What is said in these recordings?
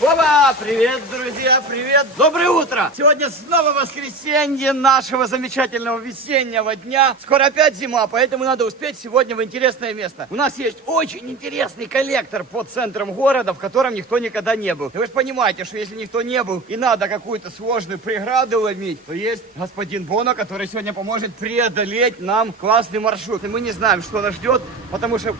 Опа! Привет, друзья, привет! Доброе утро! Сегодня снова воскресенье нашего замечательного весеннего дня. Скоро опять зима, поэтому надо успеть сегодня в интересное место. У нас есть очень интересный коллектор под центром города, в котором никто никогда не был. И вы же понимаете, что если никто не был и надо какую-то сложную преграду ломить, то есть господин Боно, который сегодня поможет преодолеть нам классный маршрут. И мы не знаем, что нас ждет, потому что...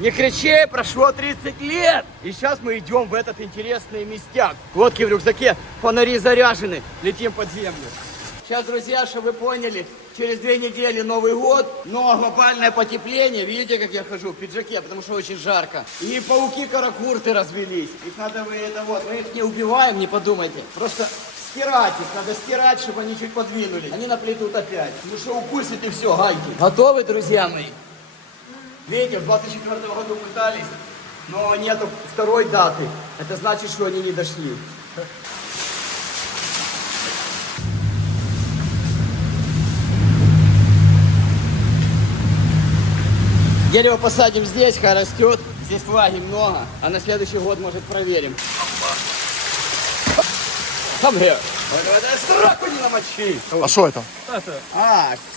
Не кричи, прошло 30 лет! И сейчас мы идем в этот интересный местяк. Лодки в рюкзаке, фонари заряжены, летим под землю. Сейчас, друзья, чтобы вы поняли, через 2 недели Новый год, но глобальное потепление. Видите, как я хожу в пиджаке, потому что очень жарко. И пауки-каракурты развелись. Их надо, мы их не убиваем, не подумайте. Просто стирать их, надо стирать, чтобы они чуть подвинулись. Они наплетут опять. Ну что, укусит и все, гайки. Готовы, друзья мои? Видите, в 24 году пытались, но нету второй даты. Это значит, что они не дошли. Дерево посадим здесь, хай растет. Здесь влаги много, а на следующий год, может, проверим. Come here. Сраку не намочи. А что это?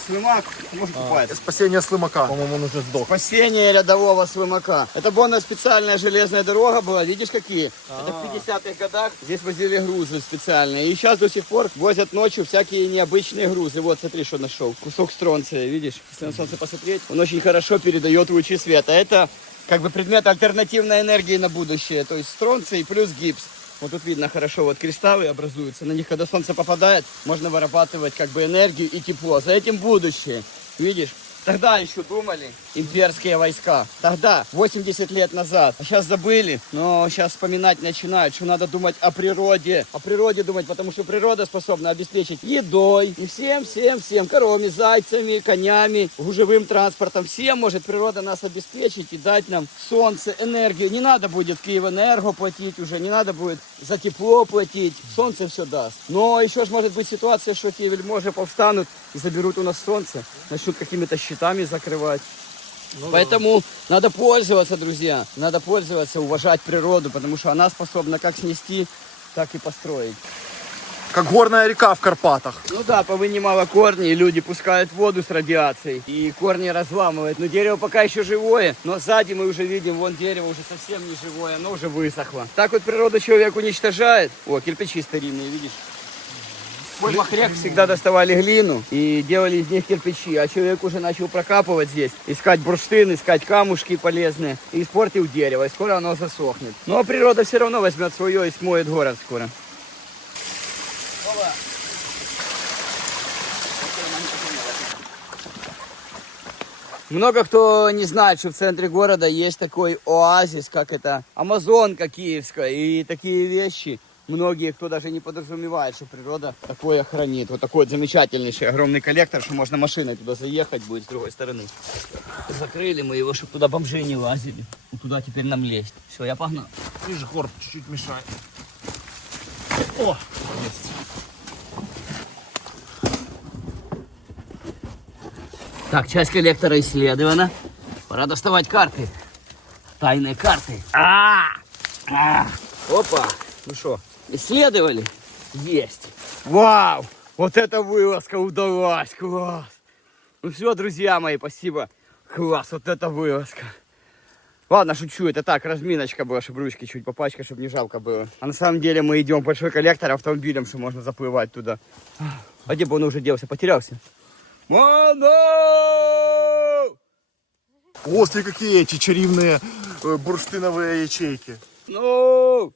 Слымак, может, купается. Спасение слымака. По-моему, он уже сдох. Спасение рядового слымака. Это Бонная специальная железная дорога была, видишь какие? Это в 50-х годах здесь возили грузы специальные. И сейчас до сих пор возят ночью всякие необычные грузы. Вот, смотри, что нашел. Кусок стронция, видишь? Если на солнце посмотреть, он очень хорошо передает лучи света. Это как бы предмет альтернативной энергии на будущее. То есть стронций плюс гипс. Вот тут видно хорошо, вот кристаллы образуются. На них, когда солнце попадает, можно вырабатывать как бы энергию и тепло. За этим будущее. Видишь? Тогда еще думали имперские войска. Тогда, 80 лет назад. А сейчас забыли, но сейчас вспоминать начинают, что надо думать о природе. О природе думать, потому что природа способна обеспечить едой. И всем, коровами, зайцами, конями, гужевым транспортом. Всем может природа нас обеспечить и дать нам солнце, энергию. Не надо будет в Киевэнерго платить уже, не надо будет за тепло платить. Солнце все даст. Но еще ж может быть ситуация, что те вельможи повстанут и заберут у нас солнце. Начнут какими-то щитами закрывать. Поэтому надо пользоваться, друзья. Надо пользоваться, уважать природу, потому что она способна как снести, так и построить. Как горная река в Карпатах. Ну да, повынимало корни, и люди пускают воду с радиацией. И корни разламывают. Но дерево пока еще живое. Но сзади мы уже видим, вон дерево уже совсем не живое, оно уже высохло. Так вот природа человек уничтожает. О, кирпичи старинные, видишь? В поймах рек всегда доставали глину и делали из них кирпичи. А человек уже начал прокапывать здесь, искать бурштин, искать камушки полезные. И испортил дерево, и скоро оно засохнет. Но природа все равно возьмет свое и смоет город скоро. Много кто не знает, что в центре города есть такой оазис, как это Амазонка киевская. И такие вещи многие, кто даже не подразумевает, что природа такое хранит. Вот такой вот замечательнейший огромный коллектор, что можно машиной туда заехать будет с другой стороны. Закрыли мы его, чтобы туда бомжи не лазили. Вот туда теперь нам лезть. Все, я погнал. Видишь, горб чуть-чуть мешает. О, есть. Так, часть коллектора исследована. Пора доставать карты. Тайные карты. Опа. Ну что, исследовали? Есть. Вау! Вот эта вылазка удалась. Класс. Ну все, друзья мои, спасибо. Класс, вот эта вылазка. Ладно, шучу, это так, разминочка была, чтобы ручки чуть попачкать, чтобы не жалко было. А на самом деле мы идем в большой коллектор автомобилем, что можно заплывать туда. А где бы он уже делся? Потерялся? Мано! О, смотри, какие эти чарівные бурштиновые ячейки. Ну!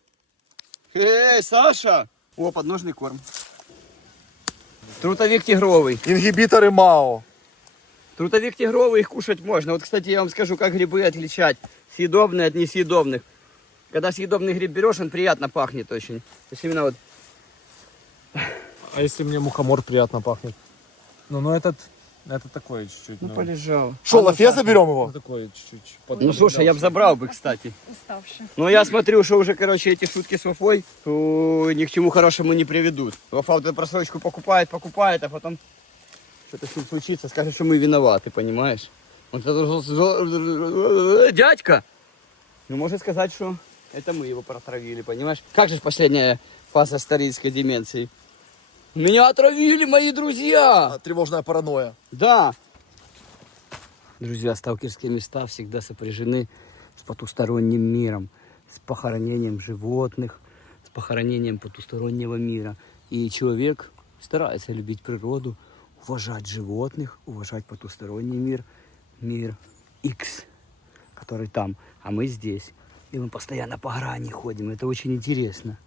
Эй, Саша! О, подножный корм. Трутовик тигровый. Ингибиторы МАО. Трутовик тигровый, их кушать можно. Вот, кстати, я вам скажу, как грибы отличать. Съедобные от несъедобных. Когда съедобный гриб берешь, он приятно пахнет очень. То есть именно вот... А если мне мухомор приятно пахнет? Ну этот такой чуть-чуть. Ну, полежал. Что, лафе заберем Ну, его? такой чуть-чуть. Ну, слушай, я бы забрал бы, кстати. Уставший. Но я смотрю, что уже, короче, эти шутки с Вафой, то ни к чему хорошему не приведут. Вафа вот эту просрочку покупает, а потом что-то с ним случится, скажет, что мы виноваты, понимаешь? Он дядька, ну, может сказать, что Это мы его протравили, понимаешь? Как же последняя фаза старицкой деменции? Меня отравили, мои друзья! Тревожная паранойя. Да. Друзья, сталкерские места всегда сопряжены с потусторонним миром, с похоронением животных, с похоронением потустороннего мира. И человек старается любить природу, уважать животных, уважать потусторонний мир, мир X, который там, а мы здесь. И мы постоянно по грани ходим, это очень интересно.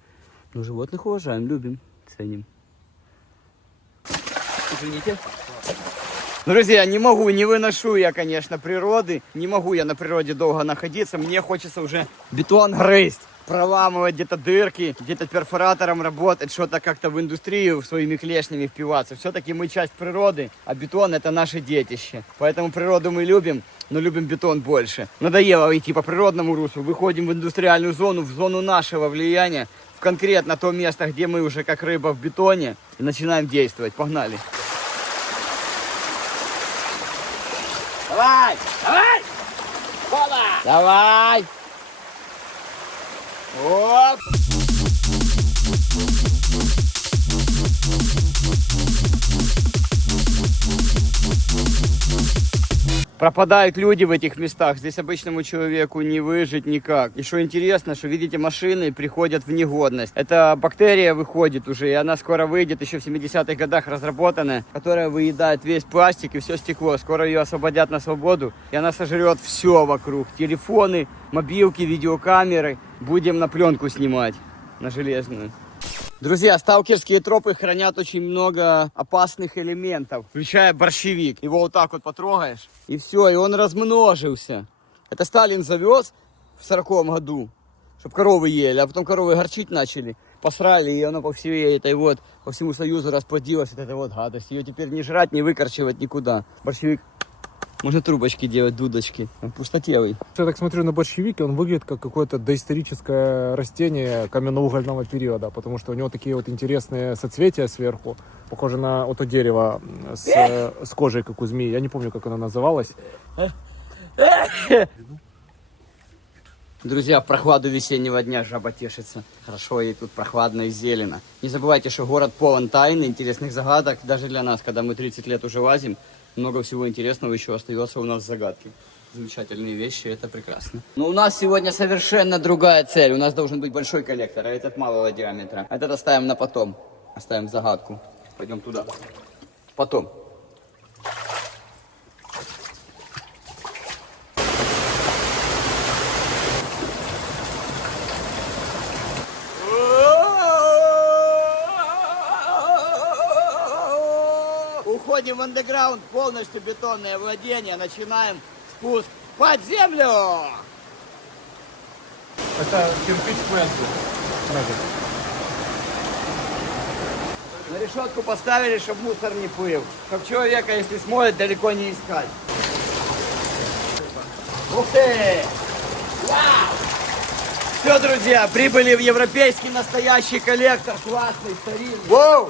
Но животных уважаем, любим, ценим. Извините. Друзья, не могу, не выношу я, конечно, природы. Не могу я на природе долго находиться. Мне хочется уже бетон грызть, проламывать где-то дырки, где-то перфоратором работать, что-то как-то в индустрию своими клешнями впиваться. Все-таки мы часть природы, а бетон это наше детище. Поэтому природу мы любим, но любим бетон больше. Надоело идти по природному руслу. Выходим в индустриальную зону, в зону нашего влияния, в конкретно то место, где мы уже как рыба в бетоне, и начинаем действовать. Погнали! Давай! Давай! Опа! Давай! Оп! Пропадают люди в этих местах. Здесь обычному человеку не выжить никак. И что интересно, что, видите, машины приходят в негодность. Эта бактерия выходит уже, и она скоро выйдет, еще в 70-х годах разработанная, которая выедает весь пластик и все стекло. Скоро ее освободят на свободу, и она сожрет все вокруг. Телефоны, мобилки, видеокамеры. Будем на пленку снимать, на железную. Друзья, сталкерские тропы хранят очень много опасных элементов, включая борщевик. Его вот так вот потрогаешь, и все, и он размножился. Это Сталин завез в 40-м году, чтобы коровы ели, а потом коровы горчить начали. Посрали, и оно по всей этой вот, по всему Союзу расплодилась вот эта вот гадость. Ее теперь не жрать, не выкорчевать никуда. Борщевик. Можно трубочки делать, дудочки. Он пустотелый. Я так смотрю на борщевик, и он выглядит как какое-то доисторическое растение каменноугольного периода, потому что у него такие вот интересные соцветия сверху, похоже на вот то дерево с кожей, как у змеи. Я не помню, как оно называлось. Друзья, в прохладу весеннего дня жаба тешится. Хорошо, и тут прохладно и зелено. Не забывайте, что город полон тайн, интересных загадок. Даже для нас, когда мы 30 лет уже лазим, много всего интересного еще остается у нас в загадке. Замечательные вещи, это прекрасно. Но у нас сегодня совершенно другая цель. У нас должен быть большой коллектор, а этот малого диаметра. Этот оставим на потом. Оставим загадку. Пойдем туда. Потом. Уходим в андеграунд, полностью бетонное владение, начинаем спуск под землю. Это кирпич Фэнси. На решетку поставили, чтобы мусор не плыл. Чтоб человека, если смотрит, далеко не искать. Ух ты! Вау! Все, друзья, прибыли в европейский настоящий коллектор. Классный, старинный. Воу!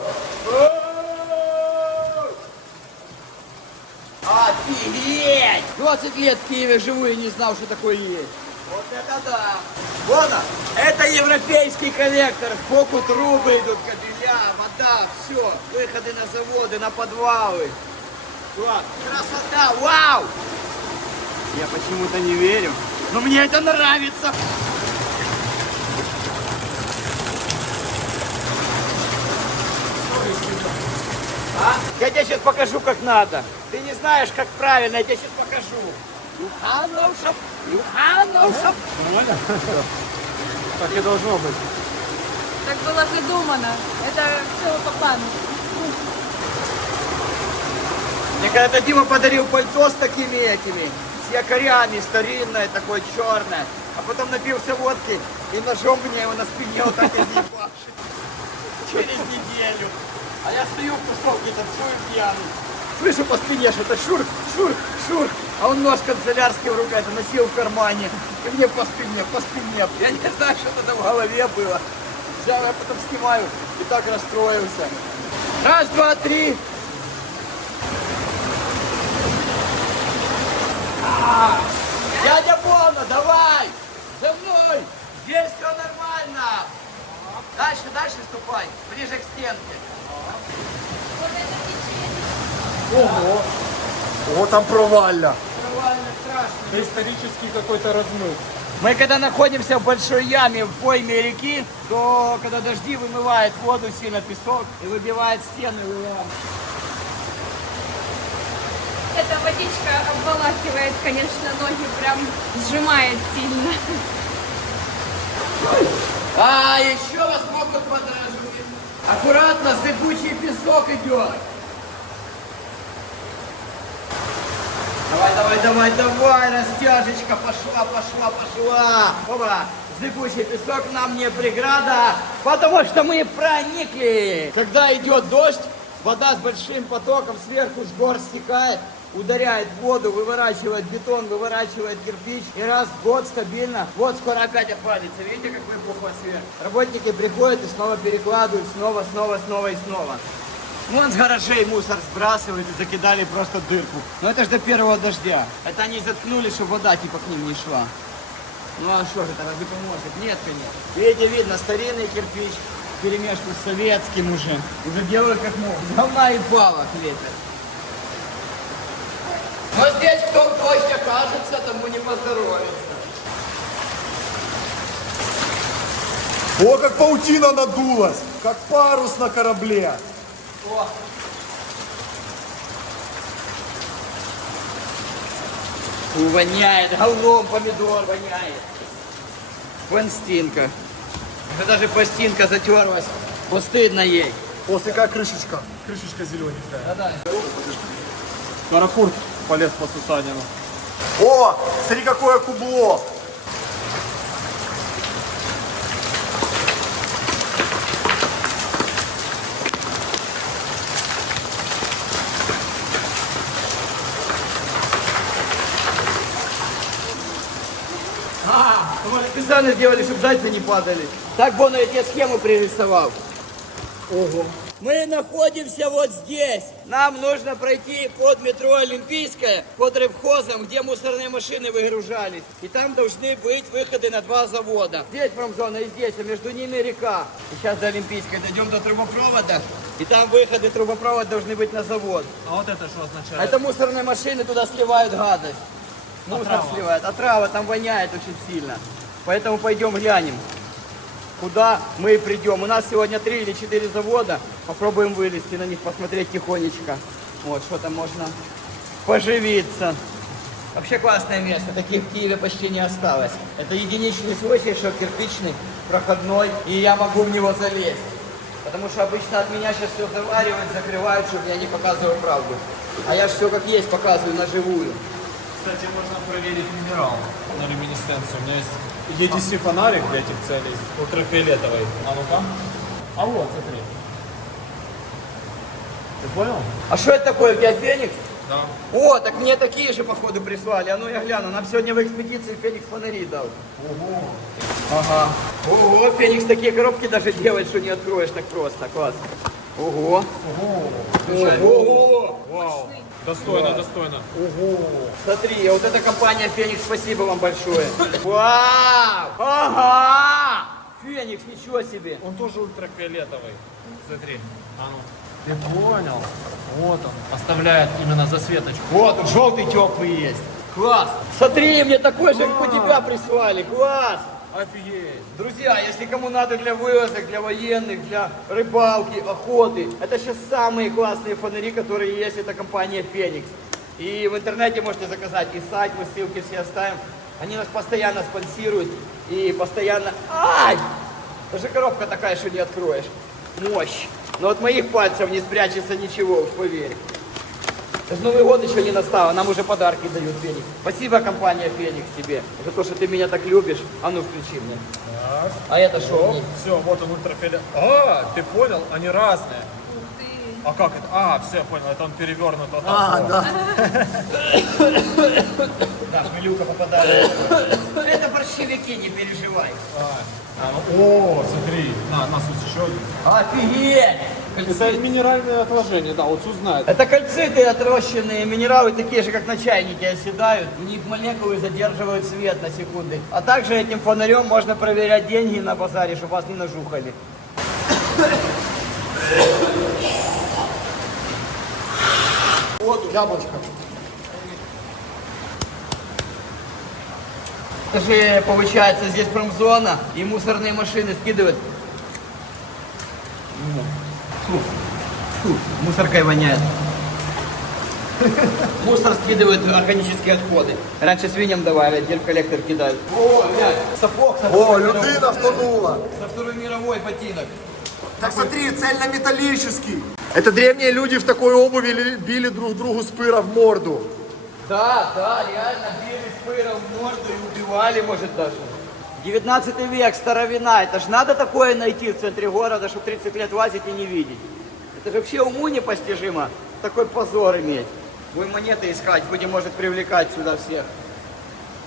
Офигеть! 20 лет в Киеве живу и не знал, что такое есть. Вот это да! Вон он! Это европейский коллектор. Сбоку трубы идут, кабеля, вода, все. Выходы на заводы, на подвалы. Класс! Красота! Вау! Я почему-то не верю, но мне это нравится. А? Я тебе сейчас покажу, как надо. Ты не знаешь, как правильно, я тебе сейчас покажу. Юхановшап, Юхановшап. Нормально? Так и должно быть. Так было придумано. Это все по плану. Мне когда-то Дима подарил пальто с такими этими, с якорями, старинное, такое черное. А потом напился водки и ножом мне его на спине вот так изъебашит. Через неделю. А я стою в тусовке, танцую пьяный. Слышу по спине, что это шурх, шурх, шурх. А он нож канцелярский в руках носил в кармане. И мне по спине, по спине. Я не знаю, что это в голове было. Взял, я потом снимаю и так расстроился. Раз, два, три. Дядя Бона, давай! За мной! Здесь все нормально. Дальше, дальше ступай, ближе к стенке. Вот это течение. Ого! О, там провалля. Нормально, страшно. Это исторический какой-то размыв. Мы когда находимся в большой яме в пойме реки, то когда дожди вымывают воду сильно, песок и выбивает стены в яму. Эта водичка обволакивает, конечно, ноги, прям сжимает сильно. А еще вас могут подражать. Аккуратно, зыбучий песок идет. Давай, давай, давай, давай, растяжечка пошла, пошла, пошла. Опа, зыбучий песок нам не преграда, потому что мы проникли. Когда идет дождь, вода с большим потоком сверху с гор стекает, ударяет в воду, выворачивает бетон, выворачивает кирпич. И раз в год стабильно, вот скоро опять отвалится. Видите, как выпухло сверху? Работники приходят и снова перекладывают, снова, снова, снова и снова. Вон с гаражей мусор сбрасывают и закидали просто дырку. Но это же до первого дождя. Это они заткнули, чтобы вода типа к ним не шла. Ну а что же это, разве поможет? Нет, конечно. Видите, видно, старинный кирпич вперемешку с советским уже. Уже делают как могут. С говна и палок лепят. Но здесь кто в дождь окажется, тому не поздоровится. О, как паутина надулась, как парус на корабле. О. Фу, воняет, говном помидор воняет. Пластинка. Уже даже пластинка затерлась. Вот стыдно ей. После как крышечка? Крышечка зелененькая. Да-да. Каракурт полез по Сусанину. О, смотри, какое кубло. Специально сделали, чтобы зайцы не падали. Так Боно я тебе схему пририсовал. Ого! Мы находимся вот здесь. Нам нужно пройти под метро Олимпийское, под рыбхозом, где мусорные машины выгружались. И там должны быть выходы на 2 завода. Здесь промзона и здесь, а между ними река. И сейчас до Олимпийской дойдем до трубопровода. И там выходы, трубопровод должны быть на завод. А вот это что означает? А это мусорные машины, туда сливают гадость. Мусор сливают. Отрава там воняет очень сильно. Поэтому пойдем глянем, куда мы придем. У нас сегодня 3 или 4 завода. Попробуем вылезти на них, посмотреть тихонечко. Вот, что там можно поживиться. Вообще классное место. Таких в Киеве почти не осталось. Это единичный случай, что кирпичный, проходной, и я могу в него залезть. Потому что обычно от меня сейчас все заваривают, закрывают, чтобы я не показывал правду. А я же все как есть показываю наживую. Кстати, можно проверить минерал на люминесценцию. У меня есть EDC фонарик для этих целей, ультрафиолетовый. А ну-ка. А вот, смотри. Ты понял? А что это такое, у тебя Феникс? Да. О, так мне такие же, походу, прислали. А ну я гляну, нам сегодня в экспедиции Феникс фонари дал. Ого. Ага. Ого, Феникс такие коробки даже делает, что не откроешь так просто. Класс. Ого. Ого. Ого. Вау. Достойно, достойно. Ого. Смотри, вот эта компания Феникс, спасибо вам большое. Вау. Ага. Феникс, ничего себе. Он тоже ультрафиолетовый. Смотри. А ну. Ты понял? Вот он. Оставляет именно засветочку. Вот, тут желтый теплый есть. Класс. Смотри, мне такой же, как у тебя прислали. Класс. Офигеть. Друзья, если кому надо для вылазок, для военных, для рыбалки, охоты, это сейчас самые классные фонари, которые есть, это компания Феникс. И в интернете можете заказать, и сайт, мы ссылки все оставим. Они нас постоянно спонсируют и постоянно... Ай! Даже коробка такая, что не откроешь. Мощь. Но от моих пальцев не спрячется ничего, уж поверь. Даже Новый год еще не настал, а нам уже подарки дают Феникс. Спасибо, компания Феникс, тебе, за то, что ты меня так любишь. А ну, включи мне. Так. А это что? Все, вот он ультрафиолет. А, ты понял? Они разные. Ух ты. А как это? А, все, я понял, это он перевернут. Вот А, так. да. Да, шмелюка попадает. Это борщевики, не переживай. О, смотри, на, нас тут еще один. Офигеть! Это минеральные отложения, да, вот узнает. Это кальциты отрощенные, минералы такие же, как на чайнике, оседают. В них молекулы задерживают свет на секунды. А также этим фонарем можно проверять деньги на базаре, чтобы вас не нажухали. Яблочко. Это же, получается, здесь промзона, и мусорные машины скидывают. Фу, мусоркой воняет. Мусор скидывают органические отходы. Раньше свиньям давали, а теперь в коллектор кидают. О, блядь, сапог со О, Второй мировой. людина втонула. Со Второй мировой ботинок. Так смотри, цельнометаллический. Это древние люди в такой обуви били друг другу с пыра в морду. Да, реально били с пыром в морду и убивали, может, даже. 19 век, старовина. Это ж надо такое найти в центре города, чтобы 30 лет лазить и не видеть. Это же вообще уму непостижимо, такой позор иметь. Будем монеты искать, будем, может, привлекать сюда всех.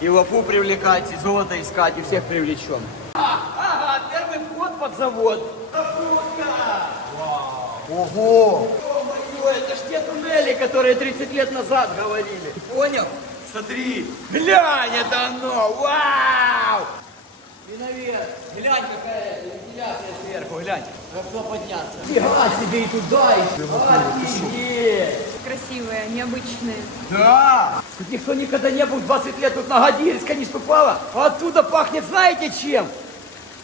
И лафу привлекать, и золото искать, и всех привлечем. Ага, первый вход под завод. Находка! Ого! Ё-моё, это ж те туннели, которые 30 лет назад говорили. Ты понял? Смотри, глянь, это оно, вау! И наверх, глянь, какая вентиляция сверху, глянь. Хорошо подняться. Фига себе и туда еще. Офигеть! Красивые, необычные. Да! Тут никто никогда не был 20 лет, тут нога Дирска не ступала. А оттуда пахнет знаете чем?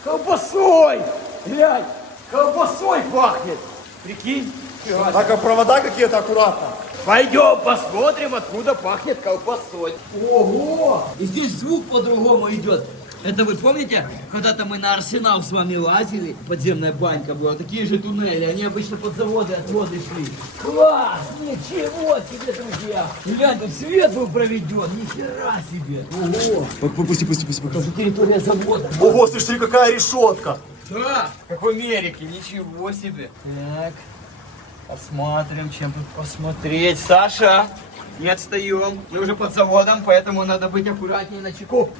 Колбасой! Глянь, колбасой пахнет. Прикинь? Фига себе. Так, а провода какие-то аккуратно. Пойдем посмотрим, откуда пахнет колбасой. Ого! И здесь звук по-другому идет. Это вы помните, когда-то мы на Арсенал с вами лазили, подземная банька была, такие же туннели, они обычно под заводы от воды шли. Класс! Ничего себе, друзья! Глянь, тут свет был проведен, нихера себе! Ого! Пусти. Это же территория завода. Ого, слушай, какая решетка. Да, как в Америке, ничего себе. Так, посмотрим, чем тут посмотреть. Саша, не отстаем. Мы уже под заводом, поэтому надо быть аккуратнее на чеку.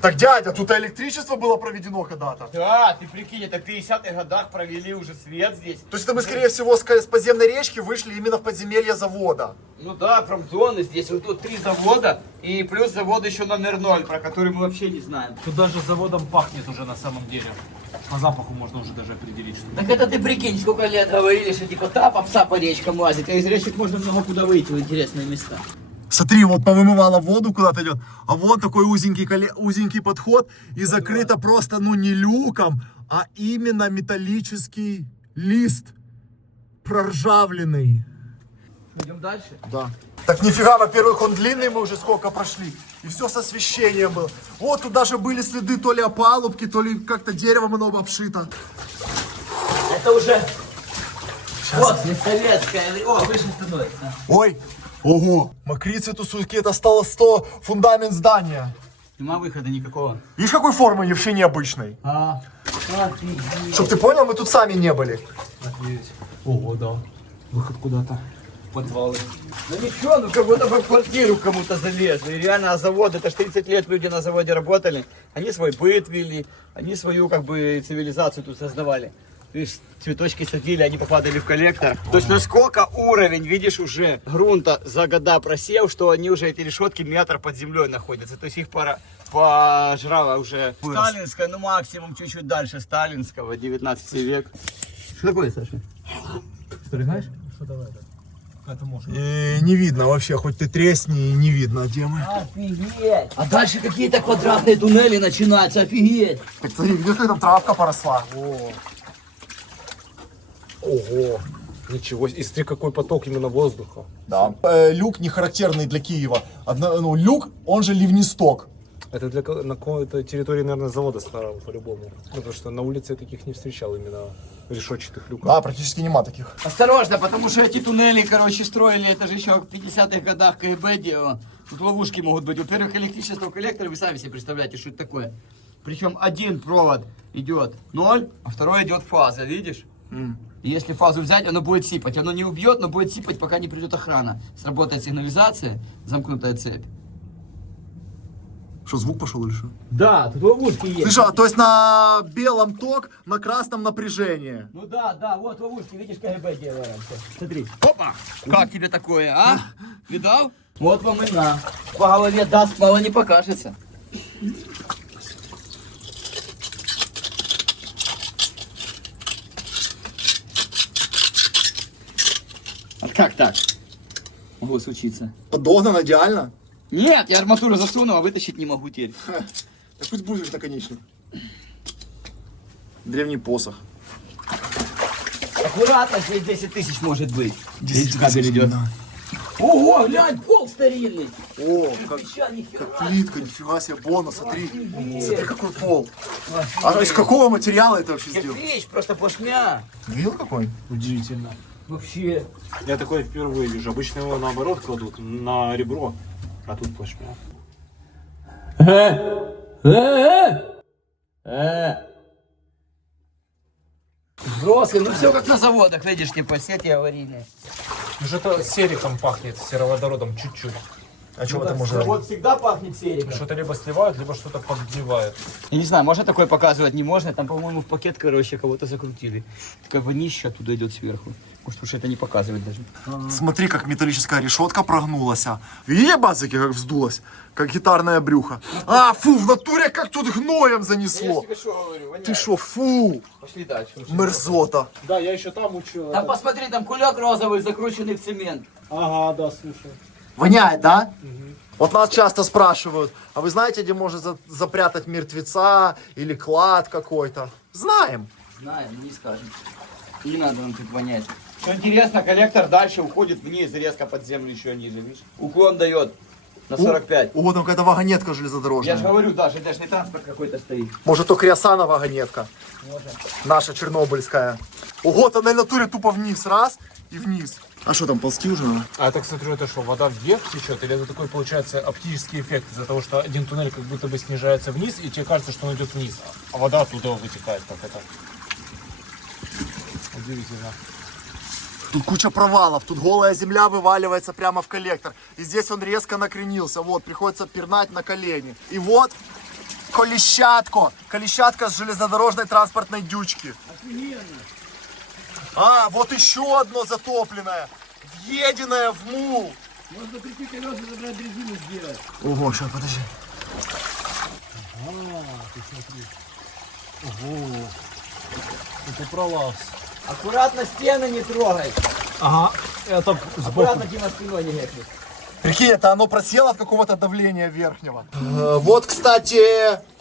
Так, дядя, тут электричество было проведено когда-то. Да, ты прикинь, это в 50-х годах провели уже свет здесь. То есть это мы, скорее всего, с подземной речки вышли именно в подземелье завода. Ну да, промзоны здесь. Вот тут 3 завода и плюс завод еще номер 0, про который мы вообще не знаем. Тут даже заводом пахнет уже на самом деле. По запаху можно уже даже определить, что... Так это ты прикинь, сколько лет говорили, что типа попса по речкам лазит, а из речек можно много куда выйти в интересные места. Смотри, вот повымывала воду, куда-то идет, а вот такой узенький подход, и закрыто просто, ну, не люком, а именно металлический лист, проржавленный. Идем дальше? Да. Так нифига, во-первых, он длинный, мы уже сколько прошли, и все с освещением было. Вот тут даже были следы то ли опалубки, то ли как-то деревом оно обшито. Это уже после советское. О, выше становится. Ой, ого, мокрицы тут суки, это стало 100 фундамент здания. Нема выхода никакого. Видишь, какой формы вообще необычной? Офигеть. Чтоб ты понял, мы тут сами не были. Ого, да. Выход куда-то. Подвалы. Ну ничего, ну как будто бы в квартиру кому-то залезли. Реально, а завод, это ж 30 лет люди на заводе работали. Они свой быт вели, они свою как бы цивилизацию тут создавали. Видишь, цветочки садили, они попадали в коллектор. То есть насколько уровень, видишь, уже грунта за года просел, что они уже, эти решетки, метр под землей находятся. То есть их пора пожрало уже. Сталинская, ну максимум чуть-чуть дальше сталинского, 19 век. Что такое, Саша? Строгаешь? Это может. Не видно вообще, хоть ты тресни, не видно, где мы. Офигеть! А дальше какие-то квадратные туннели начинаются, офигеть! Так смотри, видишь, как там травка поросла. Ого. Ничего. И смотри, какой поток именно воздуха. Да. Люк не характерный для Киева. Люк, он же ливнесток. Это для на какой-то территории, наверное, завода старого по-любому. Ну, потому что на улице я таких не встречал именно решетчатых люков. Да, практически нема таких. Осторожно, потому что эти туннели, короче, строили, это же еще в 50-х годах КГБ дело. Тут ловушки могут быть. Во-первых, электричество в коллекторе, вы сами себе представляете, что это такое. Причем один провод идет 0, а второй идет фаза, видишь? И если фазу взять, оно будет сипать. Оно не убьет, но будет сипать, пока не придет охрана. Сработает сигнализация, замкнутая цепь. Что, звук пошел или что? Да, тут ловушки есть. Слышь, а то есть на белом ток, на красном напряжение. Ну да, вот ловушки, видишь, КГБ делаем. Смотри. Опа! Как тебе такое, а? Видал? Вот вам и на. По голове даст, мало не покажется. А как так? Могло случиться. Подогнано идеально. Нет, я арматуру засунул, а вытащить не могу теперь. Так пусть будет наконечник. Древний посох. Аккуратно, здесь 10 тысяч может быть. 10 кабель идет. да. Ого, глянь, пол старинный. О, как плитка, нифига себе, Бона, смотри. Смотри, какой пол. А из какого материала это вообще сделано? Кирпич, просто плашмя. Видел какой? Удивительно. Вообще. Я такое впервые вижу. Обычно его наоборот кладут на ребро, а тут плашмя. Взрослый, ну все как на заводах, видишь, типа сети аварийные. Ну что-то сериком пахнет, сероводородом чуть-чуть. А что это может быть? Вот всегда пахнет сериком. Что-то либо сливают, либо что-то подгнивают. Я не знаю, можно такое показывать, не можно. Там, по-моему, в пакет, короче, кого-то закрутили. Такая вонища оттуда идет сверху. Может, уж это не показывать даже. Смотри, как металлическая решетка прогнулась. Видите, базыки, как вздулась? Как гитарное брюхо. А, фу, в натуре как тут гноем занесло. Ты шо, фу, Пошли дальше. мерзота. Да, я еще там учил. Там посмотри, там кулек розовый, закрученный в цемент. Ага, да, слушай. Воняет, да? Вот нас часто спрашивают, а вы знаете, где можно запрятать мертвеца или клад какой-то? Знаем. Знаем, не скажем. Не надо нам тут вонять. Что интересно, коллектор дальше уходит вниз, резко под землю еще ниже, видишь? Уклон дает на 45. Ого, там какая-то вагонетка Я же железнодорожная. говорю, даже не транспорт какой-то стоит. Может, то Криосана вагонетка. Наша чернобыльская. Ого, там на натуре тупо вниз, раз и вниз. А что там, ползти уже надо? А я так смотрю, это что, вода вверх течет? Или это такой, получается, оптический эффект из-за того, что один туннель как будто бы снижается вниз, и тебе кажется, что он идет вниз, а вода оттуда вытекает, как это? Удивительно. Тут куча провалов, тут голая земля вываливается прямо в коллектор. И здесь он резко накренился, вот, приходится пирнать на колени. И вот колещатка, колещатка с железнодорожной транспортной дючки. А, вот еще одно затопленное, въеденное в мул. Можно прийти колеса забрать резину сделать. Ого, сейчас, подожди. Ты смотри. Ого. Это пролаз. Аккуратно стены не трогай. Ага, это сбоку. Аккуратно, Дима, спиной не гекнет. Прикинь, это оно просело от какого-то давления верхнего. Вот, кстати,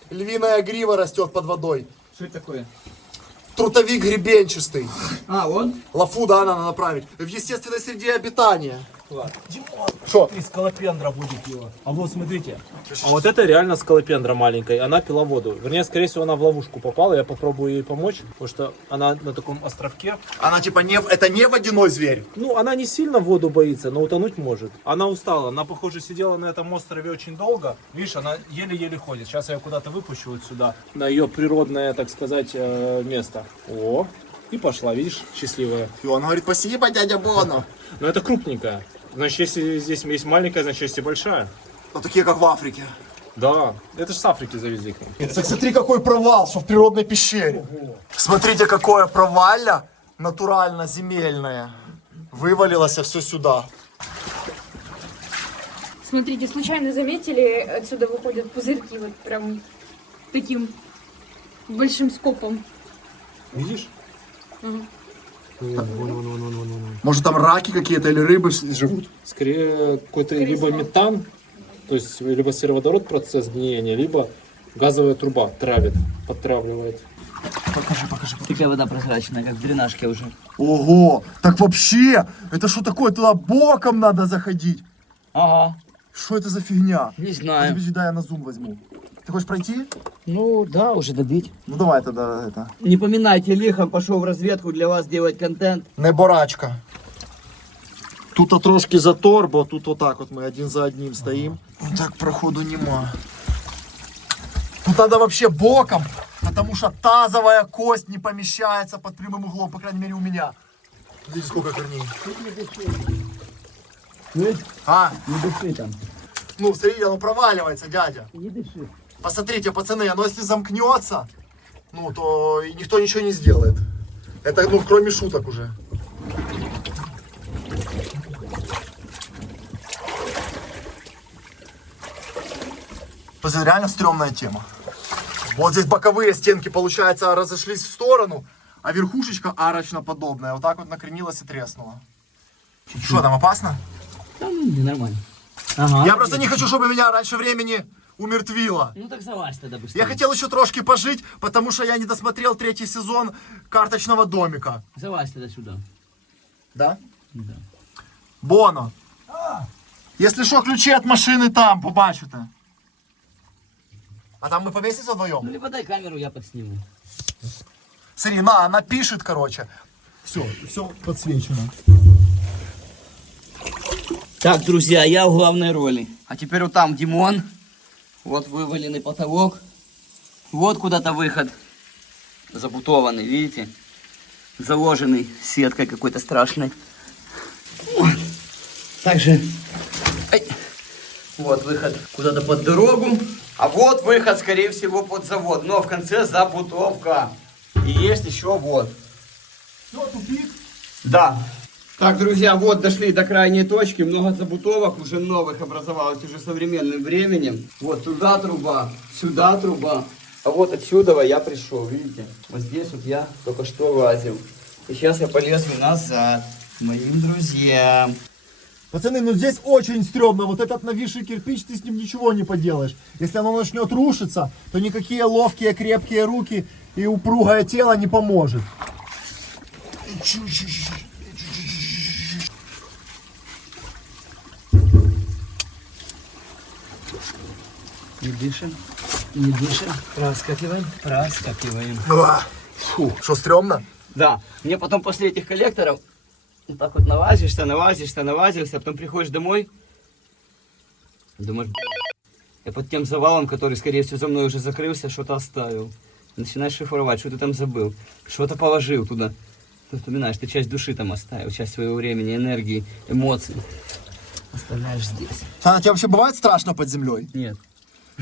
львиная грива растет под водой. Что это такое? Трутовик гребенчатый. А, он? Лафу, да, надо направить. В естественной среде обитания. Что? И скалопендра будет его. А вот смотрите. А вот это реально скалопендра маленькая. Она пила воду. Вернее, скорее всего, она в ловушку попала. Я попробую ей помочь, потому что она на таком островке. Она типа не, это не водяной зверь. Ну, она не сильно воду боится, но утонуть может. Она устала. Она, похоже, сидела на этом острове очень долго. Видишь, она еле-еле ходит. Сейчас я ее куда-то выпущу вот сюда. На ее природное, так сказать, место. О, и пошла, видишь, счастливая. И он говорит, спасибо, дядя Боно. Но это крупненькая. Значит, если здесь есть маленькая, значит, есть и большая. Вот такие, как в Африке. Да, это же с Африки завезли к нам. Так смотри, какой провал, что в природной пещере. Смотрите, какое провалля натурально-земельное. Вывалилось все сюда. Смотрите, случайно заметили, отсюда выходят пузырьки вот прям таким большим скопом. Видишь? Ага. Может, там раки какие-то или рыбы живут? Скорее какой-то Скорее либо всего. метан, то есть либо сероводород, процесс гниения, либо газовая труба травит, подтравливает. Покажи. Такая вода прозрачная, как в дренажке уже. Ого, так вообще, это что такое? Туда боком надо заходить. Ага, Что это за фигня? не знаю. Подожди, дай я на зум возьму. Ты хочешь пройти? Ну, да, уже добить. Ну давай тогда это. Не поминайте лихом, пошел в разведку для вас делать контент. Не борачка. Тут трошки затор, бо тут отак от ми один за одним стоїм. Так проходу нема. Тут надо вообще боком, потому что тазовая кость не помещается под прямым углом, по крайней мере у меня. Видите, сколько корней. А, Не души там. Ну, смотрите, оно проваливается, дядя. Не дыши. Посмотрите, пацаны, оно если замкнется, ну, то и никто ничего не сделает. Это, ну, кроме шуток уже. Это реально стрёмная тема. Вот здесь боковые стенки, получается, разошлись в сторону, а верхушечка арочно-подобная. Вот так вот накренилась и треснула. Что, там опасно? Там нормально. Ага. Я просто не хочу, чтобы меня раньше времени умертвило. Ну так залазь тогда быстрее. Я хотел еще трошки пожить, потому что я не досмотрел 3-й сезон «Карточного домика». Залазь тогда сюда. Да? Да. Боно. Если что, ключи от машины там, побачите. А там мы повесимся вдвоем? Ну либо дай камеру, я подсниму. Смотри, она пишет, короче. Все подсвечено. Так, друзья, я в главной роли. А теперь вот там Димон. Вот вываленный потолок. Вот куда-то выход. Забутованный, видите? Заложенный сеткой какой-то страшной. Вот. Также... Ай. Вот выход куда-то под дорогу. А вот выход, скорее всего, под завод. Но в конце забутовка. И есть еще вот. Все, тупик. Да. Так, друзья, вот дошли до крайней точки. Много забутовок уже новых образовалось уже современным временем. Вот туда труба, сюда труба. А вот отсюда я пришел, видите? Вот здесь вот я только что лазил. И сейчас я полезу назад к моим друзьям. Пацаны, ну здесь очень стрёмно. Вот этот нависший кирпич, ты с ним ничего не поделаешь. Если оно начнет рушиться, то никакие ловкие, крепкие руки и упругое тело не поможет. Не дышим, не дышим. Проскакиваем, проскакиваем. Фу, что, стрёмно? Да, мне потом после этих коллекторов вот так вот навазишься, навазишься, а потом приходишь домой, думаешь, я под тем завалом, который, скорее всего, за мной уже закрылся, что-то оставил. Начинаешь шифровать, что ты там забыл, что-то положил туда. Ты вспоминаешь, ты часть души там оставил, часть своего времени, энергии, эмоций. Оставляешь здесь. А тебе вообще бывает страшно под землей? Нет.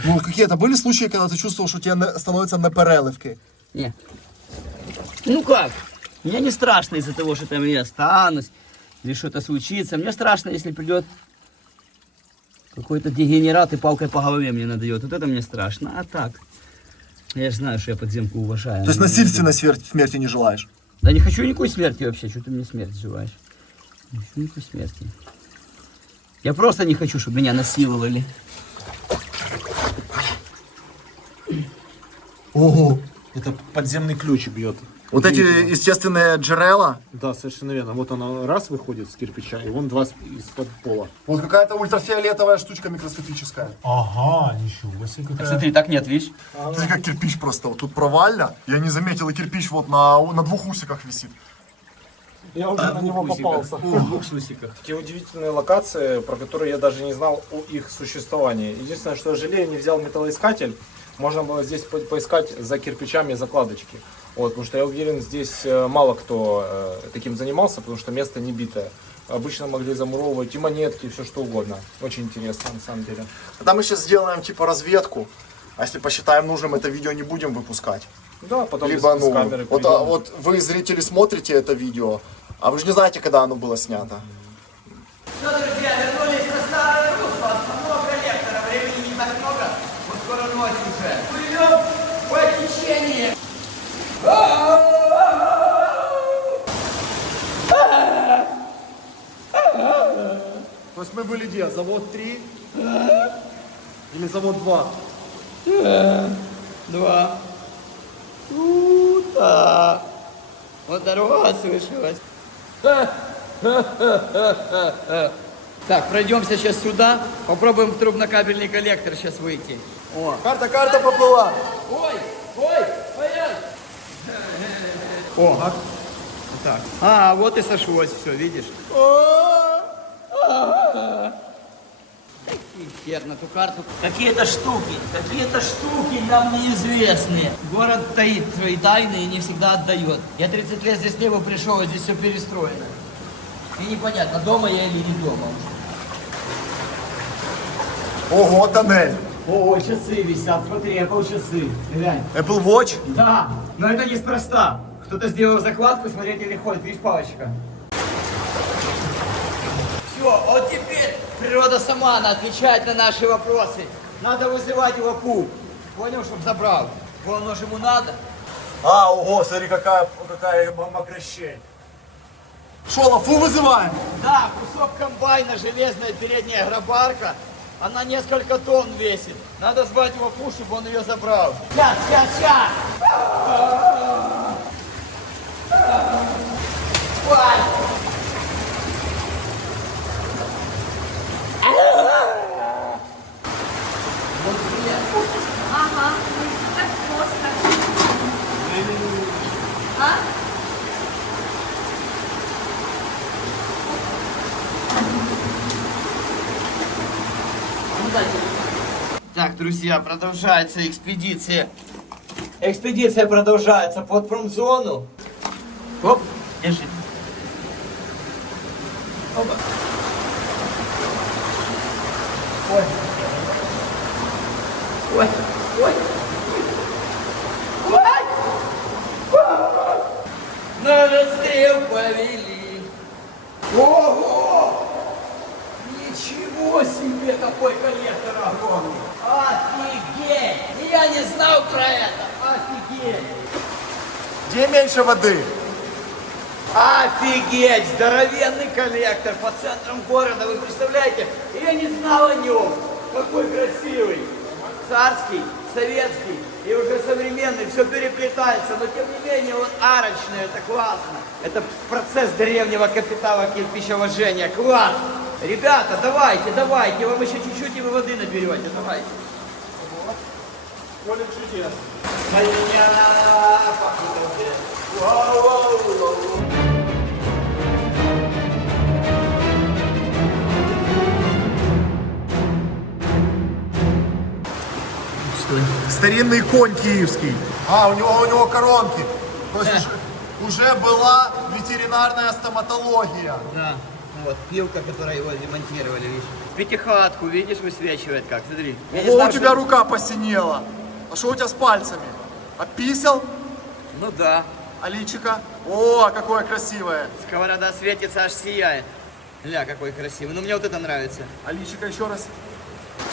Ну, какие-то были случаи, когда ты чувствовал, что тебе становится напереливки? Нет. Ну как? Мне не страшно из-за того, что там я останусь, или что-то случится. Мне страшно, если придет какой-то дегенерат и палкой по голове мне надает. Вот это мне страшно. А так, я же знаю, что я подземку уважаю. То есть насильственной смерти не желаешь? Да не хочу никакой смерти вообще. Что ты мне смерть желаешь? Не хочу никакой смерти. Я просто не хочу, чтобы меня насиловали. Ого! Это подземный ключ бьет. Вот эти естественные джерела. Да, совершенно верно. Вот оно раз выходит с кирпича, и вон два из-под пола. Вот какая-то ультрафиолетовая штучка микроскопическая. Ага, ничего себе какая. Смотри, так нет, видишь? Смотри, как кирпич просто. Вот тут провально. Я не заметил, и кирпич вот на 2 усиках висит. Я уже на него попался. В двух усиках. Такие удивительные локации, про которые я даже не знал о их существовании. Единственное, что я жалею, не взял металлоискатель. Можно было здесь поискать за кирпичами закладочки. Вот, потому что я уверен, здесь мало кто таким занимался, потому что место не битое. Обычно могли замуровывать и монетки, и все что угодно. Очень интересно, на самом деле. Тогда мы сейчас сделаем типа разведку. А если посчитаем нужным, это видео не будем выпускать. Да, потом Либо, с камеры вот, приведем. вот вы, зрители, смотрите это видео, а вы же не знаете, когда оно было снято. Все, друзья, вернулись на старое русло. Основного коллектора. Времени не так много. Вот скоро ночь уже. Плывем по течению. То есть мы были где? Завод 3? Или завод 2? 2. Круто. Вот дорога слышалась. Так, пройдемся сейчас сюда. Попробуем в трубнокабельный коллектор сейчас выйти. О. Карта поплыла. Ой, стоять. О, вот так. А, вот и сошлось все, видишь? Хер на ту карту. Какие-то штуки нам неизвестные. Город таит свои тайны и не всегда отдает. Я 30 лет здесь не был, пришел, а здесь все перестроено. И непонятно, дома я или не дома уже. Ого, тоннель. О, часы висят, смотри, Apple часы. Глянь. Apple Watch. Да, но это неспроста. Кто-то сделал закладку, смотрите, не ходит, видишь, палочка. Все, вот теперь природа сама она отвечает на наши вопросы. Надо вызывать Лафу. Понял, чтоб забрал. Вон, оно же ему надо. А, ого, смотри, какая мокрощень. Что, Лафу вызываем? Да, кусок комбайна, железная передняя гробарка. Она несколько тонн весит. Надо звать Лафу, чтобы он ее забрал. Сейчас. Ой. Ага, так просто. А? Так, друзья, продолжается экспедиция. Экспедиция продолжается под промзону. Оп, держи. Опа. Ой. Ой. Ой. Ой. На расстрел повели. Ого! Ничего себе, какой коллектор огромный! Офигеть! Я не знал про это! Офигеть! Где меньше воды? Офигеть! Здоровенный коллектор по центрам города, вы представляете? Я не знал о нем! Какой красивый! Царский, советский и уже современный, все переплетается, но тем не менее он арочный, это классно. Это процесс древнего капитала кирпичевложения, класс! Ребята, давайте, вам еще чуть-чуть и вы воды наберете, давайте. Поле чудес. Старинный конь киевский. А, у него коронки. То есть уже была ветеринарная стоматология. Да, вот, пилка, которой его ремонтировали, видишь. Пятихатку, видишь, высвечивает как, смотри. Я не О, знал, у тебя что- рука посинела. А что у тебя с пальцами? Описал? Ну да, А личико? О, какое красивое. сковорода светится, аж сияет. Ля, какой красивый, ну мне вот это нравится. А личико еще раз.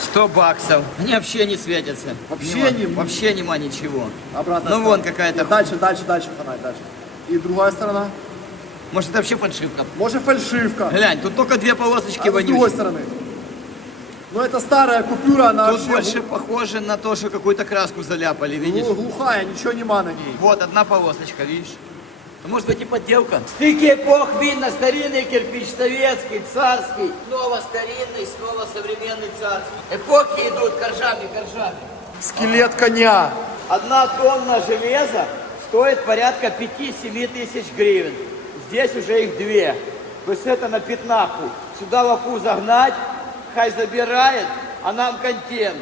100 баксов. Они вообще не светятся. Вообще не- Вообще нема ничего. Обратно. Ну вон какая-то. Дальше, фонарь, дальше. И другая сторона. Может это вообще фальшивка? Может фальшивка. Глянь, тут только две полосочки А с другой вонючие. стороны. Ну это старая купюра, она Тут вообще больше похоже на то, что какую-то краску заляпали, видишь? глухая, ничего нема на ней. Вот одна полосочка, видишь? А может быть и подделка? Стыки эпох видно, старинный кирпич, советский, царский, снова старинный, снова современный царский. Эпохи идут коржами. Скелет коня. 1 тонна железа стоит порядка 5-7 тысяч гривен. Здесь уже их 2. То есть это на пятнаху. Сюда Лафу загнать, хай забирает, а нам контент.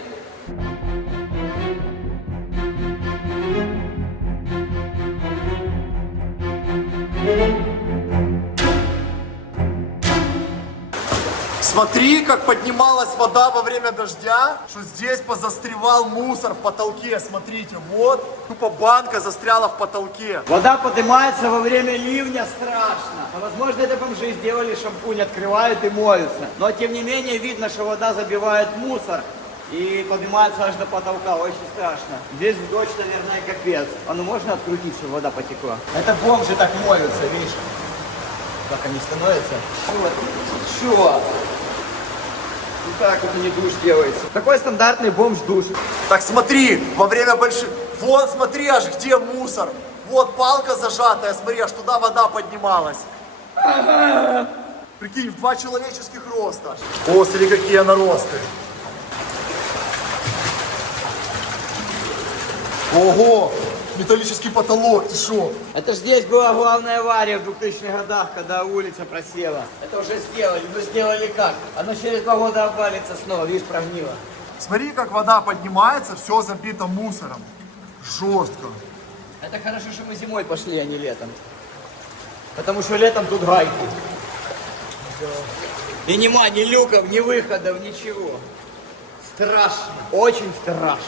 Смотри, как поднималась вода во время дождя, что здесь позастревал мусор в потолке. Смотрите, вот, тупо банка застряла в потолке. Вода поднимается во время ливня, страшно. Но, возможно, это бомжи сделали шампунь, открывают и моются. Но, тем не менее, видно, что вода забивает мусор и поднимается аж до потолка. Очень страшно. Здесь в дождь, наверное, капец. А ну можно открутить, чтобы вода потекла? Это бомжи так моются, видишь? Как они становятся? Чё? Ну так вот не душ делается. Такой стандартный бомж-душ. Так смотри, во время больших... Вон, смотри, аж где мусор. Вот палка зажатая, смотри, аж туда вода поднималась. Прикинь, в 2 человеческих роста. О, смотри, какие наросты. Ого, металлический потолок, ты шо? Это ж здесь была главная авария в 2000-х годах, когда улица просела. Это уже сделали. Но сделали как? Оно через 2 года обвалится снова, видишь, прогнило. Смотри, как вода поднимается, все забито мусором. Жестко. Это хорошо, что мы зимой пошли, а не летом. Потому что летом тут гайки. И нема ни люков, ни выходов, ничего. Страшно. Очень страшно.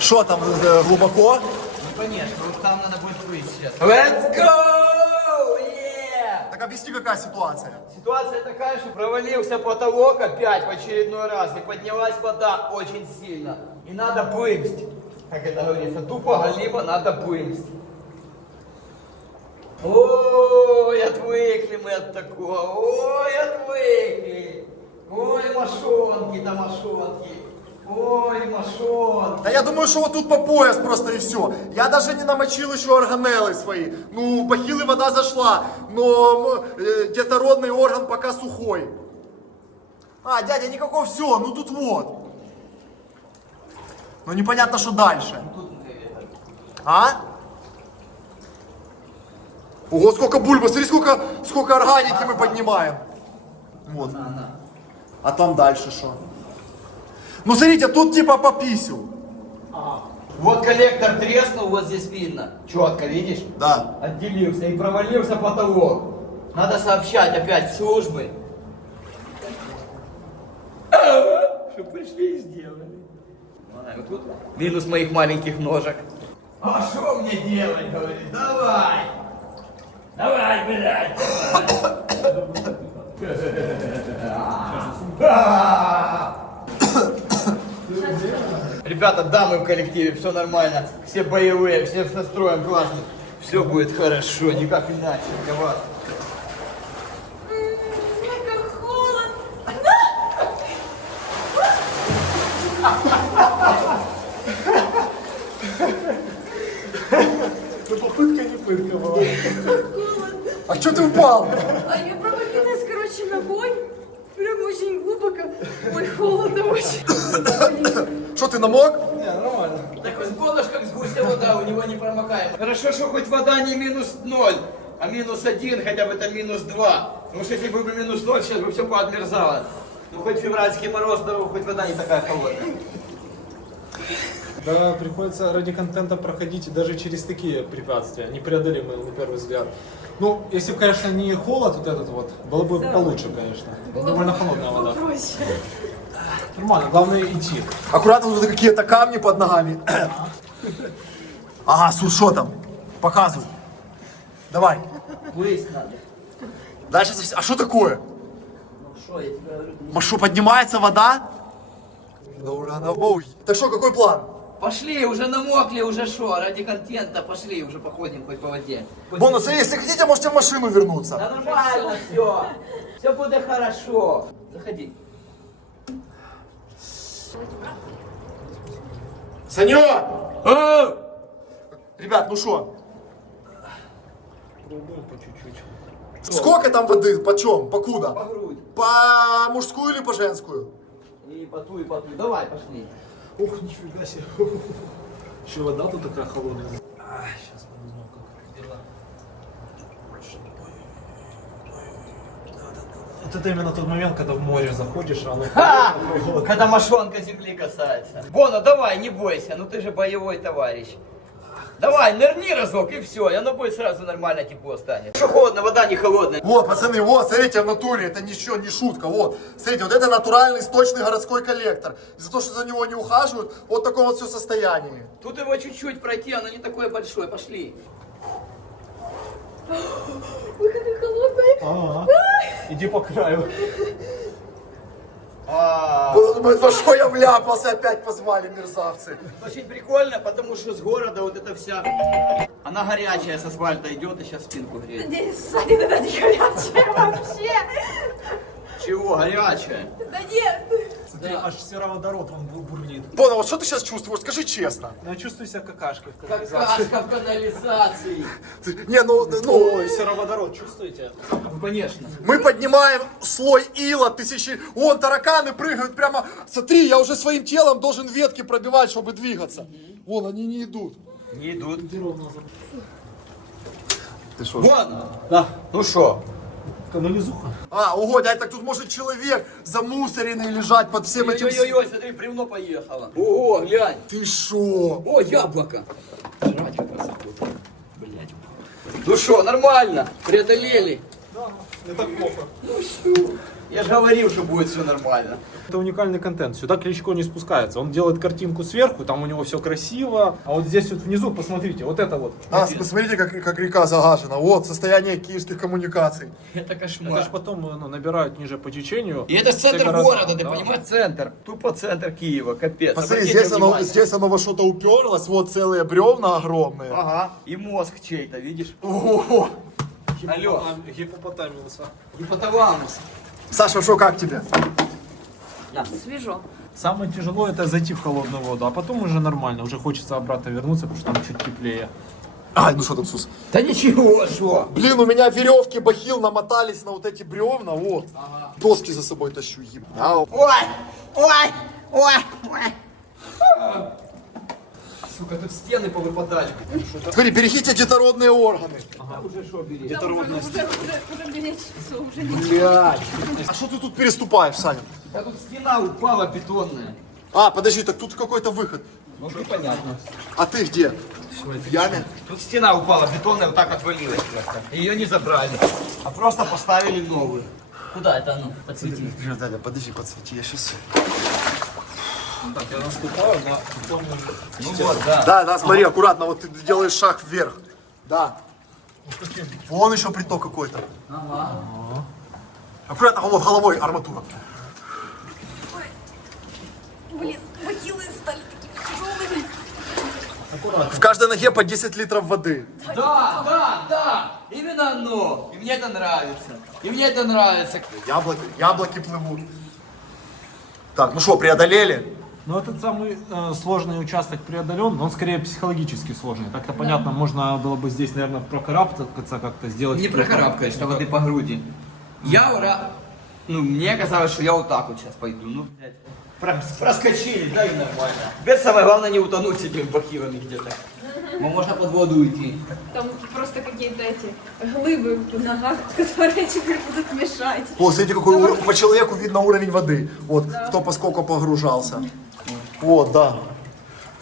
Что там, глубоко? Ну, конечно, вот там надо будет плыть сейчас. Let's go! Yeah! Так объясни, какая ситуация. Ситуация такая, что провалился потолок опять в очередной раз, и поднялась вода очень сильно. И надо плыть. Как это говорится, тупо галимо надо плыть. Ой, отвыкли мы от такого. Ой, отвыкли. Ой, мошонки-то мошонки. Ой, машон. Да я думаю, что вот тут по пояс просто и все. Я даже не намочил еще органеллы свои. Ну, бахилы вода зашла, но детородный орган пока сухой. А, дядя, никакого все, ну тут вот. Ну непонятно, что дальше. А? Ого, сколько бульбы, смотри, сколько органики мы поднимаем. Вот. А там дальше что? Ну смотрите, тут типа по писю. Вот коллектор треснул, вот здесь видно. Четко, видишь? Да. Отделился и провалился потолок. Надо сообщать опять в службы. Что пришли и сделали. Вот тут минус моих маленьких ножек. А что мне делать, говорит? Давай. Давай, блядь. Ребята, дамы в коллективе, все нормально, все боевые, все с настроем классно. Все будет хорошо, никак иначе. Давай. Как холодно. Ну попытка не пытка была. А что ты упал? А я провалилась, короче, ногой. Прям очень глубоко. Ой, холодно очень. Что ты намок? Так с горлышка с гуся вода, у него не промокаем. Хорошо, что хоть вода не минус 0, а минус 1, хотя бы это минус 2. Потому что если бы было минус 0, сейчас бы все поотмерзало. Ну хоть февральский мороз, здорово, хоть вода не такая холодная. Да, приходится ради контента проходить даже через такие препятствия, непреодолимые на первый взгляд. Ну, если бы, конечно, не холод вот этот вот, было бы получше, конечно. Довольно холодная вода. Проще. Нормально, главное идти. Аккуратно, тут какие-то камни под ногами. Ага, Сур, что там? Показывай. Давай. Плыть надо. Дальше совсем. А что такое? Ну что, я тебе говорю. А что, поднимается вода? Да ура, на боу. Так что, какой план? Пошли, уже намокли, уже что, ради контента пошли, уже походим хоть по воде. Бонус, если хотите, можете в машину вернуться. Да нормально все. Все будет хорошо. Заходи. Санек! А! Ребят, ну что? Пробуем по чуть-чуть. Сколько там воды? Почем? Покуда? По грудь. По мужскую или по женскую? И по ту, и по ту. Давай, пошли. Ух, нифига себе. Еще вода тут такая холодная. Сейчас мы узнаем, как дела. Вот это именно тот момент, когда в море заходишь, а оно Ха! холодно. Когда мошонка земли касается. Бона, давай, не бойся, ну ты же боевой товарищ. Давай, нырни разок и все, и оно будет сразу нормально тепло станет. Что холодно, вода не холодная. Вот, пацаны, вот, смотрите, в натуре, это ничего, не шутка, вот. Смотрите, вот это натуральный сточный городской коллектор. Из-за того, что за него не ухаживают, вот в таком вот все состоянии. Тут его чуть-чуть пройти, оно не такое большое, пошли. Ой, какая холодная. Ага. Иди по краю. Было думать, во что я вляпался, опять позвали мерзавцы. Очень прикольно, потому что с города вот эта вся, она горячая с асфальта идет и сейчас спинку греет. Надеюсь, сзади это не горячая вообще. Чего горячая? Да нет. Смотри, аж сероводород он бурлит. Бона, вот что ты сейчас чувствуешь, скажи честно. Я чувствую себя какашкой в Как канализации. кашка в канализации. Не, ну, Ой, сероводород, чувствуете? Ну, конечно. мы поднимаем слой ила тысячи. Вон, тараканы прыгают прямо. Смотри, я уже своим телом должен ветки пробивать, чтобы двигаться. Вон, они не идут. Не идут. Ты что? Вон! Да. Ну что? Канализуха. А, ого, дядь, так тут может человек замусоренный лежать под всем этим... Ой-ой-ой, смотри, бревно поехало. Ого, глянь. Ты шо? О, яблоко. Жрать как раз охота. Блядь. Ну что, нормально, преодолели. Не так плохо. Я же говорил, что будет все нормально. Это уникальный контент. Сюда Кличко не спускается. Он делает картинку сверху, там у него все красиво. А вот здесь вот внизу, посмотрите, вот это вот. А, посмотрите, как река загажена. Вот, состояние киевских коммуникаций. Это Это кошмар. же потом набирают ниже по течению. И это ж Все центр города. города, ты Да. понимаешь? Центр. Тупо центр Киева, капец. Посмотри, Обратите внимание. здесь оно во что-то уперлось. Вот целые бревна огромные. Ага, и мозг чей-то, видишь? Ого. Алло, Гипопотамился. гипоталамус. Саша, что, как тебе? Свежо. Самое тяжелое это зайти в холодную воду, а потом уже нормально, уже хочется обратно вернуться, потому что там чуть теплее. Ай, ну что там, Сус? Да ничего, что? Блин, у меня веревки бахил намотались на вот эти бревна, вот. Доски за собой тащу, ебать. Ой, ой, ой, ой. Сука, тут стены повыпадали. Смотри, берегите детородные органы. Уже что бери? Уже беречь все, уже не... Блядь. А что ты тут переступаешь, Саня? Да тут стена упала бетонная. А, подожди, так тут какой-то выход. Ну, непонятно. А ты где? В яме? Тут стена упала бетонная, вот так отвалилась просто. Ее не забрали, а просто поставили новую. Куда это оно? Подсвети. Далее, подожди, подсвети, я сейчас... Так, я наступаю на бетонную Ну вот, да. Да, да, смотри, аккуратно, вот ты делаешь шаг вверх. Да. Вон еще приток какой-то. Ага. Аккуратно, вот головой арматура. Блин, бахилы стали такими тяжелыми. В каждой ноге по 10 литров воды. Да, да, да. Именно оно. И мне это нравится. И мне это нравится. Яблоки плывут. Так, ну что, преодолели? Но этот самый сложный участок преодолен, но он скорее психологически сложный. Так-то понятно, можно было бы здесь, наверное, прокарабкаться как-то, сделать... Не прокарабкаешься воды по груди. Я ура... Ну, мне казалось, что я вот так вот сейчас пойду. Ну, блядь. Проскочили, да, и нормально. Теперь самое главное не утонуть с этими бахилами где-то. Ну, можно под воду уйти. Там просто какие-то эти глыбы в ногах, которые теперь будут мешать. Вот, смотрите, какой по человеку видно уровень воды. Вот, кто по сколько погружался. Вот, да.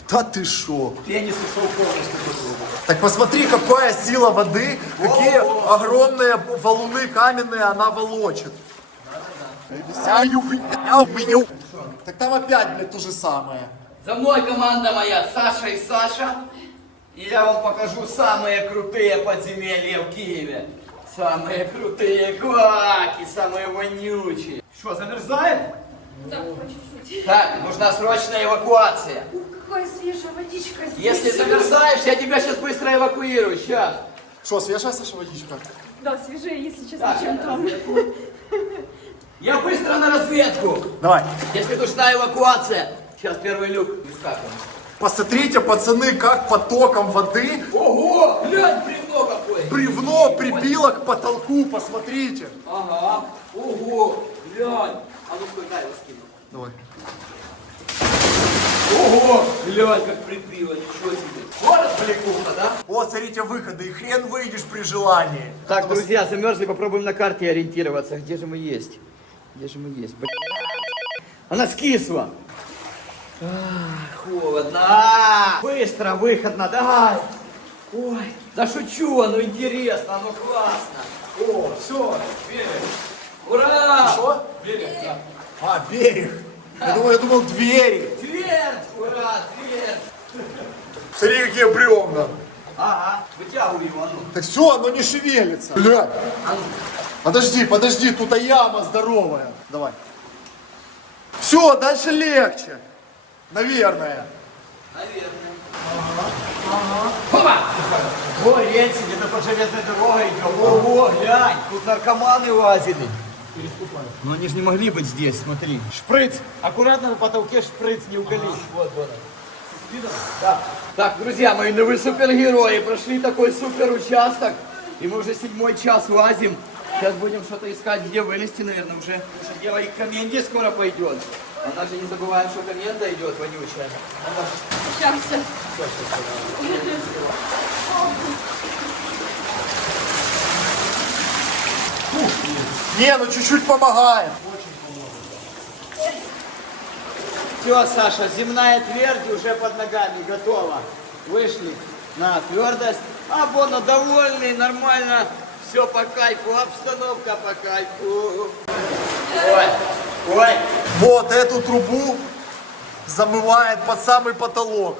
Да ты шо? Пенис ушел полностью под воду. Так посмотри, какая сила воды, какие огромные валуны каменные она волочит. Так там опять, блядь, то же самое. За мной команда моя, Саша и Саша. И я вам покажу самые крутые подземелья в Киеве. Самые крутые кваки, самые вонючие. Что, замерзает? Да, по чуть-чуть. Так, нужна срочная эвакуация. Какая свежая водичка. Если свежая. замерзаешь, я тебя сейчас быстро эвакуирую. Сейчас. Что, свежая, Саша, водичка? Да, свежее, если честно, Так. чем там. Я быстро на разведку. Давай. Если нужна эвакуация. Сейчас первый люк. Выскакиваем. Посмотрите, пацаны, как потоком воды Ого, глянь, бревно какое. бревно прибило к потолку, посмотрите. Ага, ого, глянь. А ну стой, дай его скину. Давай. Ого, глянь, как прибило, ничего себе. Город Баликуха, да? Вот, смотрите, выходы, и хрен выйдешь при желании. Так, друзья, замерзли, попробуем на карте ориентироваться. Где же мы есть? Где же мы есть? Блин. Она скисла. Холодно. Быстро, выход надо. Давай. Ой, да шучу, оно интересно, оно классно. О, все, берег. Ура! Что? Берег, да. А, берег. Я думал, двери. Твердь, ура, твердь. Смотри, какие бревна. Ага, вытягивай его, а ну. Так все, оно не шевелится. Блядь. А ну. Подожди, тут яма здоровая. Давай. Все, дальше легче. Наверное. Наверное. Ага. О, рельсы, где-то под железной дорогой идем. Ого, глянь, тут наркоманы лазили. Но они же не могли быть здесь, смотри. Шприц. Аккуратно на потолке шприц, не уголись. Вот, вот. Да. Так, друзья мои, ну вы супергерои. Прошли такой супер участок. И мы уже 7-й час лазим. Сейчас будем что-то искать, где вылезти, наверное, уже. Потому что дело и к коменде скоро пойдет. А нас же не забываем, что коменда идет вонючая. Сейчас. Фух, Не, ну чуть-чуть помогает. Все, Саша, земная твердь уже под ногами готова. Вышли на твердость. А Бона довольный, нормально. Все по кайфу, обстановка по кайфу. Ой, ой. Вот эту трубу замывает под самый потолок.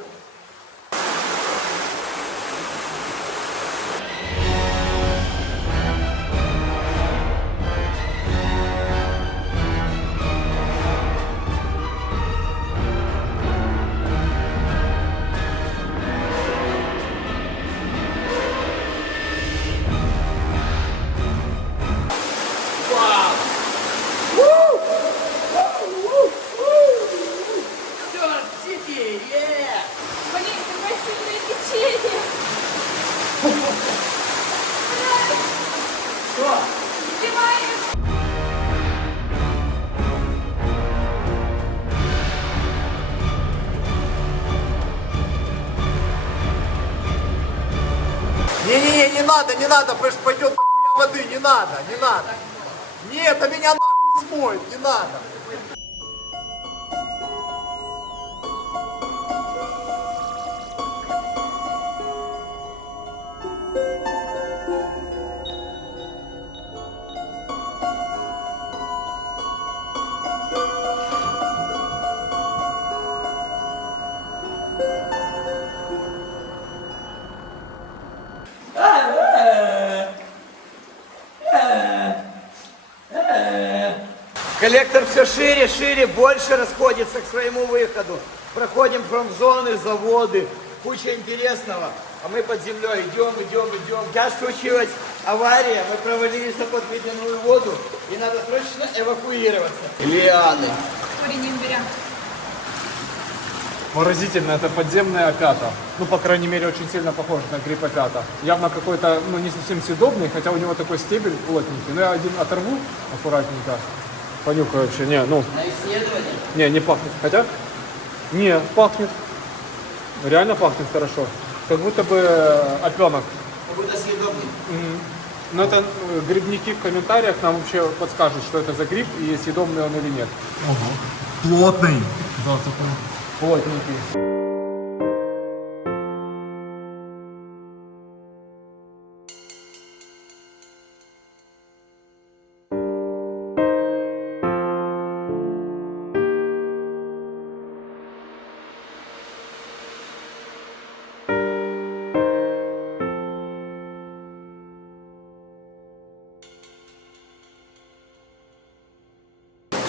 Все, сиди, Блин, какое сильное течение. Что? Снимаешь? Не-не-не, не надо, пойдет нахуя воды, не надо. Нет, а меня нахуй смоет, не надо. Коллектор все шире, шире, больше расходится к своему выходу. Проходим промзоны, заводы, куча интересного. А мы под землей идем. Сейчас случилась авария, мы провалились на подведенную воду, и надо срочно эвакуироваться. Лианы. Корень имбиря. Поразительно, это подземная опята. Ну, по крайней мере, очень сильно похоже на гриб опята. Явно какой-то, ну, не совсем съедобный, хотя у него такой стебель плотненький. Но я один оторву аккуратненько. Понюхаю вообще. Не, ну, На исследование. не пахнет. Хотя? Не, пахнет. Реально пахнет хорошо. Как будто бы опенок. Как будто съедобный. Но это грибники в комментариях нам вообще подскажут, что это за гриб и съедобный он или нет. Плотный. Да, такой плотненький.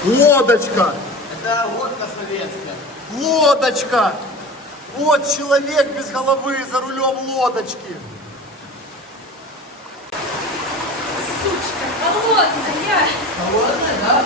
Лодочка. Это лодка советская. Лодочка. Вот человек без головы за рулем лодочки. Сучка, холодная. Холодная, да?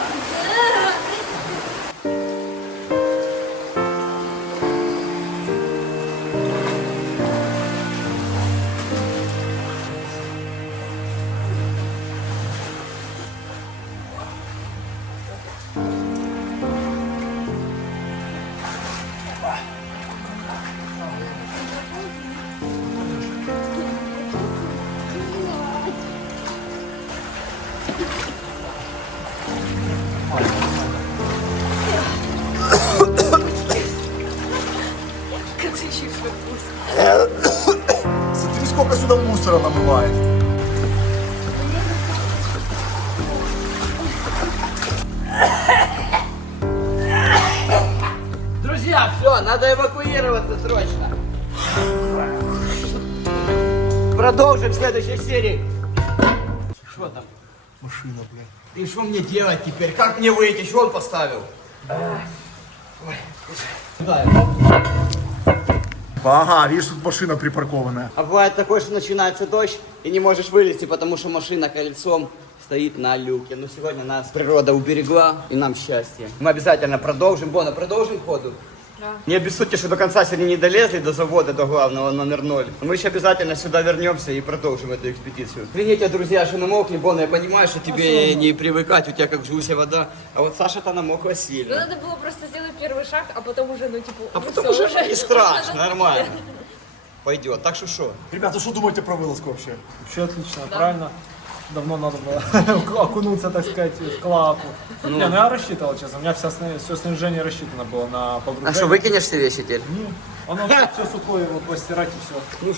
Смотри, сколько сюда мусора намывает. Друзья, все, надо эвакуироваться срочно. Продолжим в следующей серии. Что там? Машина, блядь. И что мне делать теперь? Как мне выйти? Что он поставил? Ага, видишь, тут машина припаркованная. А бывает такое, что начинается дождь и не можешь вылезти, потому что машина колесом стоит на люке. Но сегодня нас природа уберегла, и нам счастье. Мы обязательно продолжим. Бона, продолжим ходу? Да. Не обессудьте, что до конца сегодня не долезли до завода, до главного, номер 0. Но мы еще обязательно сюда вернемся и продолжим эту экспедицию. Извините, друзья, что намокли. Бона, я понимаю, что тебе не привыкать, у тебя как в жусе вода. А вот Саша-то намокла Ну, сильно. надо было просто сделать первый шаг, а потом уже, ну, типа, А ну, потом всё, уже не страшно, нормально. Пойдет. Так что что? Ребята, что думаете про вылазку вообще? Вообще отлично, правильно. давно надо было окунуться, так сказать, в клапу. Не, ну я рассчитывал, честно. У меня все снаряжение рассчитано было на погружение. А что, выкинешь все вещи теперь? Оно все сухое, его постирать и все.